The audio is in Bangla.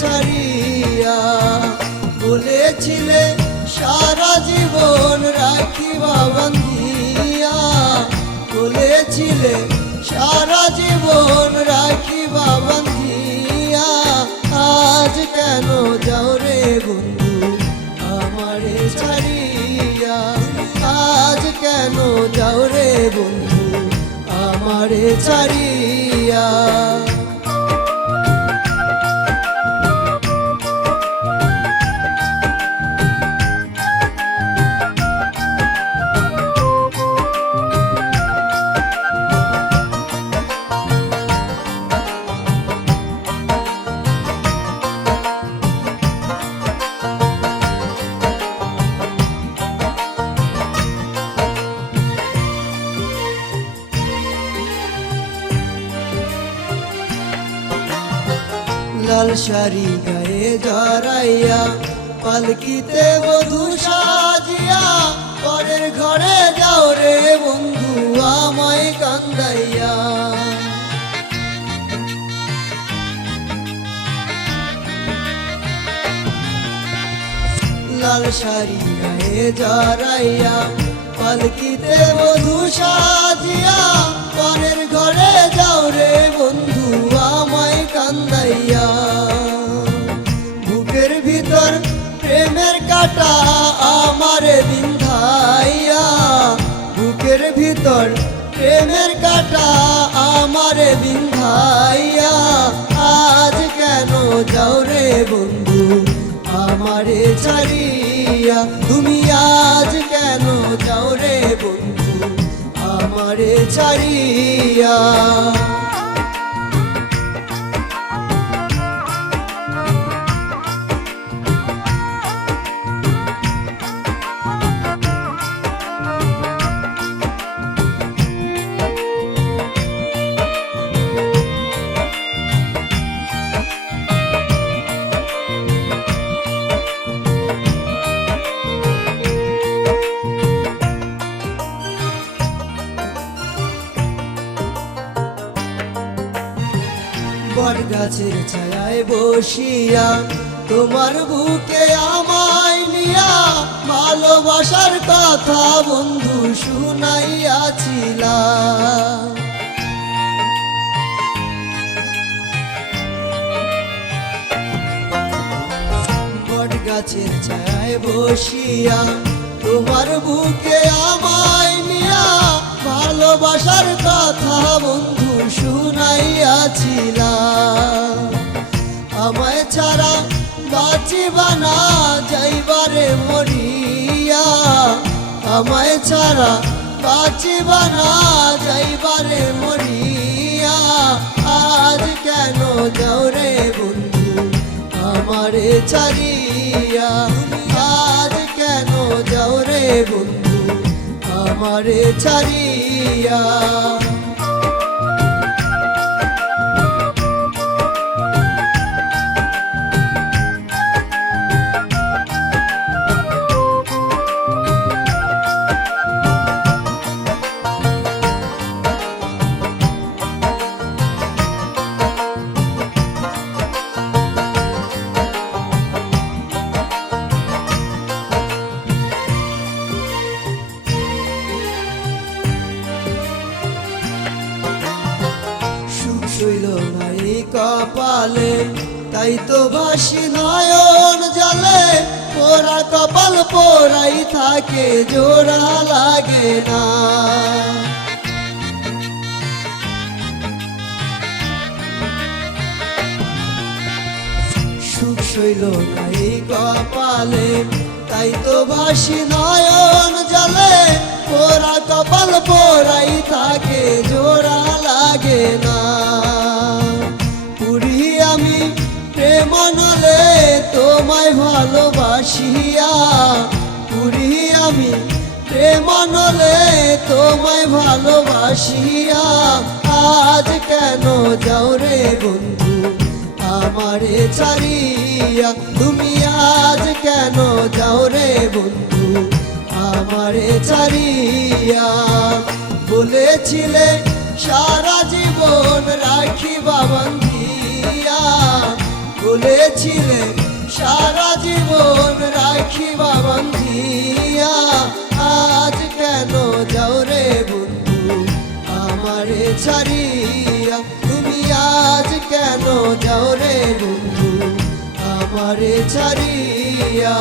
ছাড়িয়া। বলেছিলে সারা জীবন রাখিবা বান্ধিয়া, বলেছিলে সারা জীবন রাখিবা বান্ধিয়া। আজ কেন যাও রে বন্ধু আমারে ছাড়িয়া, আজ কেন যাও রে বন্ধু আমারে ছাড়িয়া। লাল শাড়ি গায়ে জড়াইয়া, পালকিতে বধূ সাজিয়া, পরের ঘরে যাও রে বন্ধু আমায় কান্দাইয়া। লাল শাড়ি গায়ে জড়াইয়া, পালকিতে বধূ সাজিয়া, পরের ঘরে যাও রে বন্ধু আমায় কান্দাইয়া। বুকের ভিতর প্রেমের কাঁটা আমারে বিন্ধাইয়া, বুকের ভিতর প্রেমের কাঁটা আমারে বিন্ধাইয়া। আজ কেন যাও রে বন্ধু আমারে ছাড়িয়া, তুমি আজ কেন যাও রে বন্ধু আমারে ছাড়িয়া। বট গাছের ছায়ায় বসিয়া, তোমার বুকে আমায় নিয়া, ভালোবাসার কথা বন্ধু শুনাইয়াছিলাম। বট গাছের ছায়ায় বসিয়া, তোমার বুকে আমায় নিয়া, ভালোবাসার কথা বন্ধু শুনাইয়াছিলাম। আমায় ছাড়া বাঁচিবা না যাইবারে মরিয়া, আমায় ছাড়া বাঁচিবা না যাইবারে মরিয়া। আজ কেন যাও রে বন্ধু আমারে ছাড়িয়া, আজ কেন যাও রে বন্ধু আমারে ছাড়িয়া। শৈল নাই কপালে, তাই তো ভাসি নয়ন জলে, পোড়া কপাল পোড়াই থাকে জোড়া লাগে না। সুখ শৈল নাই কপালে, তাই তো ভাসি নয়ন জলে, পোড়া কপাল পোড়াই থাকে জোড়া লাগে না। পুরি আমি প্রেম নলে তোমায় ভালোবাসিয়া, পুরি আমি প্রেম নলে তোমায় ভালোবাসিয়া। আজ কেন যাও রে বন্ধু আমারে ছাড়িয়া, তুমি আজ কেন যাও রে বন্ধু আমারে ছাড়িয়া। বলেছিলে সারা জীবন রাখিবা বান্ধিয়া, বলেছিলে আমারে ছাড়িয়া।